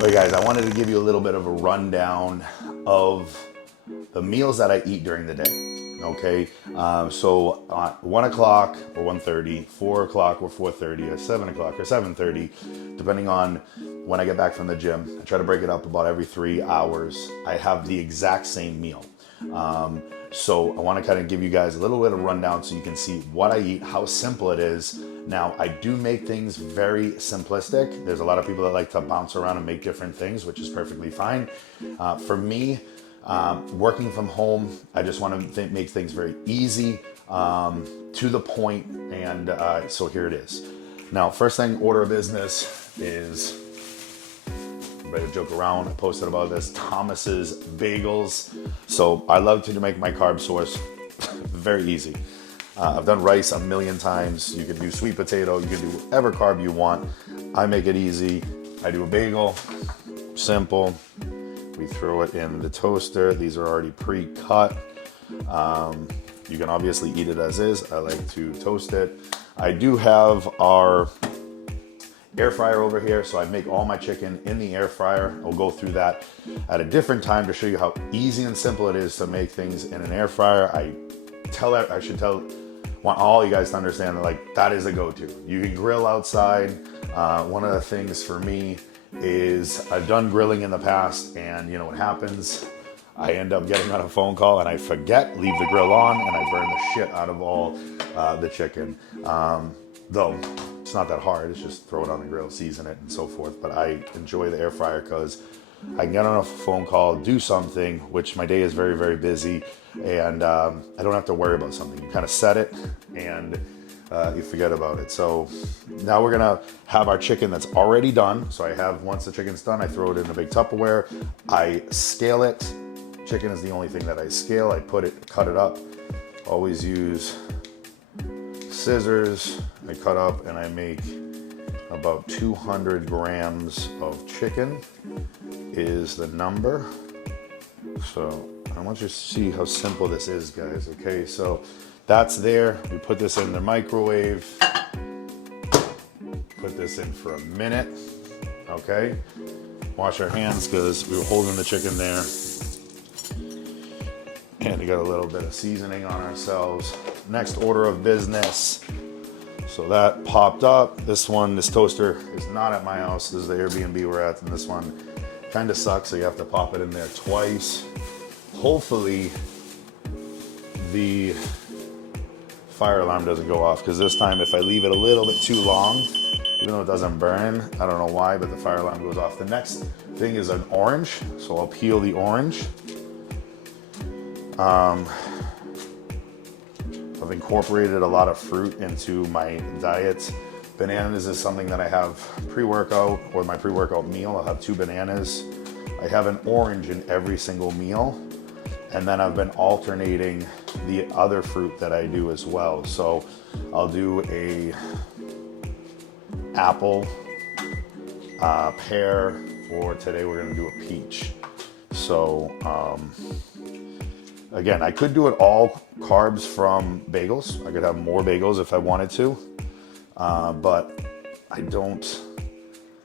Okay, guys, I wanted to give you a little bit of a rundown of the meals that I eat during the day. Okay, so 1 o'clock or 1:30, 4 o'clock or 4:30, or 7 o'clock or 7:30, depending on when I get back from the gym. I try to break it up about every 3 hours. I have the exact same meal. So I want to kind of give you guys a little bit of rundown so you can see what I eat, how simple it is. Now, I do make things very simplistic. There's a lot of people that like to bounce around and make different things, which is perfectly fine. For me, working from home, I just want to make things very easy, to the point, and so here it is. Now, first thing, order of business is, ready to joke around. I posted about this, Thomas's Bagels. So I love to make my carb source very easy. I've done rice a million times. You can do sweet potato. You can do whatever carb you want. I make it easy. I do a bagel, simple. We throw it in the toaster. These are already pre-cut. You can obviously eat it as is. I like to toast it. I do have our air fryer over here, so I make all my chicken in the air fryer. I'll go through that at a different time to show you how easy and simple it is to make things in an air fryer. Want all you guys to understand that, like, that is a go-to. You can grill outside. One of the things for me is I've done grilling in the past, and you know what happens? I end up getting on a phone call and I forget, leave the grill on, and I burn the shit out of all the chicken. Though it's not that hard, it's just throw it on the grill, season it, and so forth. But I enjoy the air fryer because I can get on a phone call, do something, which my day is very, very busy, and I don't have to worry about something. You kind of set it and you forget about it. So now we're gonna have our chicken that's already done. So once the chicken's done, I throw it in a big Tupperware. I scale it. Chicken is the only thing that I scale. I cut it up. Always use scissors. I cut up and I make about 200 grams of chicken is the number. So I want you to see how simple this is, guys. Okay, so that's there. We put this in the microwave. Put this in for a minute. Okay, wash our hands because we were holding the chicken there. And we got a little bit of seasoning on ourselves. Next order of business. So that popped up. This toaster is not at my house. This is the Airbnb we're at, and this one kind of sucks, so you have to pop it in there twice. Hopefully the fire alarm doesn't go off, because this time if I leave it a little bit too long, even though it doesn't burn, I don't know why, but the fire alarm goes off. The next thing is an orange, so I'll peel the orange. I've incorporated a lot of fruit into my diet. Bananas is something that I have pre-workout, or my pre-workout meal. I'll have 2 bananas. I have an orange in every single meal. And then I've been alternating the other fruit that I do as well. So I'll do a apple, pear, or today we're gonna do a peach. So, again, I could do it all carbs from bagels. I could have more bagels if I wanted to, but I don't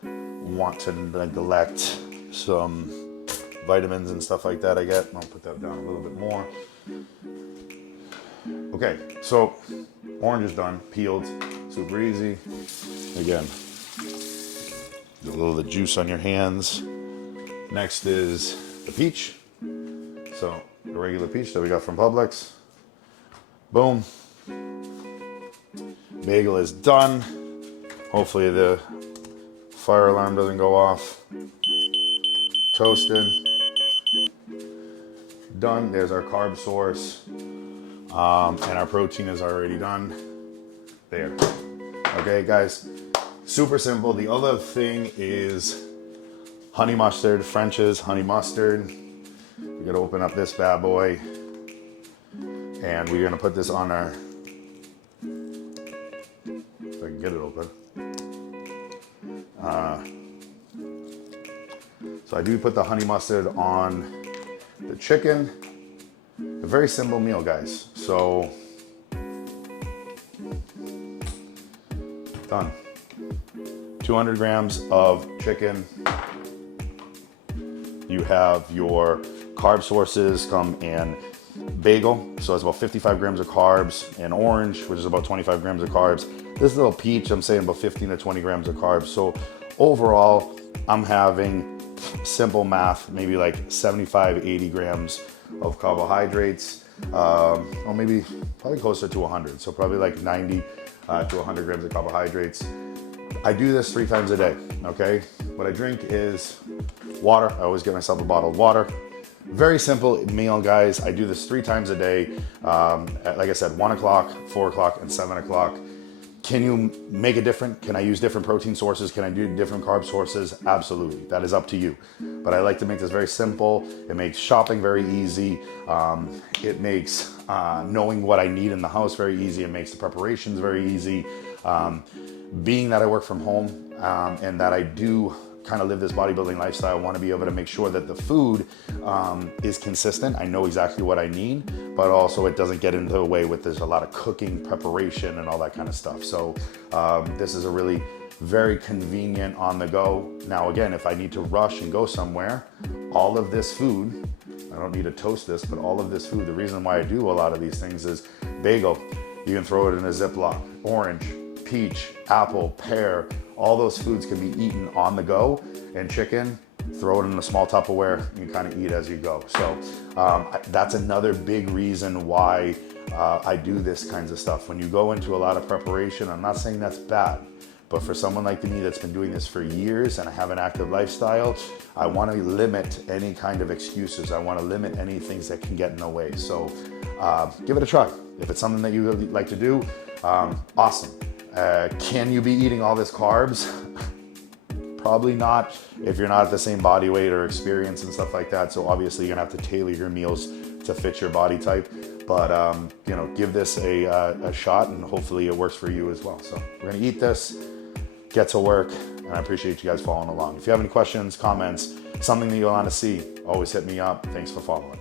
want to neglect some vitamins and stuff like that I get. I'll put that down a little bit more. Okay, so orange is done, peeled, super easy. Again, get a little of the juice on your hands. Next is the peach. So the regular peach that we got from Publix. Boom. Bagel is done. Hopefully the fire alarm doesn't go off. Toasted. Done. There's our carb source. And our protein is already done. There. Okay, guys. Super simple. The other thing is honey mustard, French's honey mustard. We're gonna open up this bad boy, and we're gonna put this on our, if I can get it open. So I do put the honey mustard on the chicken. A very simple meal, guys. So, done. 200 grams of chicken. You have your carb sources come in bagel, so it's about 55 grams of carbs, and orange, which is about 25 grams of carbs. This little peach, I'm saying about 15 to 20 grams of carbs. So overall, I'm having, simple math, maybe like 75, 80 grams of carbohydrates, or maybe probably closer to 100. So probably like 90 to 100 grams of carbohydrates. I do this 3 times a day, okay? What I drink is water. I always get myself a bottle of water. Very simple meal, guys. I do this 3 times a day. Like I said, 1 o'clock, 4 o'clock, and 7 o'clock. Can you make it different? Can I use different protein sources? Can I do different carb sources? Absolutely. That is up to you. But I like to make this very simple. It makes shopping very easy. It makes knowing what I need in the house very easy. It makes the preparations very easy. Being that I work from home and that I do kind of live this bodybuilding lifestyle, I want to be able to make sure that the food is consistent. I know exactly what I need, but also it doesn't get into the way with there's a lot of cooking, preparation, and all that kind of stuff. So this is a really very convenient on the go. Now again, if I need to rush and go somewhere, all of this food, I don't need to toast this, but all of this food, the reason why I do a lot of these things is bagel, you can throw it in a Ziploc, orange, peach, apple, pear, all those foods can be eaten on the go, and chicken, throw it in a small Tupperware, you kind of eat as you go. So that's another big reason why I do this kinds of stuff. When you go into a lot of preparation, I'm not saying that's bad, but for someone like me that's been doing this for years and I have an active lifestyle, I want to limit any kind of excuses. I want to limit any things that can get in the way. So give it a try. If it's something that you would like to do, awesome. Can you be eating all this carbs? Probably not if you're not at the same body weight or experience and stuff like that. So obviously you're gonna have to tailor your meals to fit your body type. But you know, give this a shot and hopefully it works for you as well. So we're gonna eat this, get to work, and I appreciate you guys following along. If you have any questions, comments, something that you want to see, always hit me up. Thanks for following.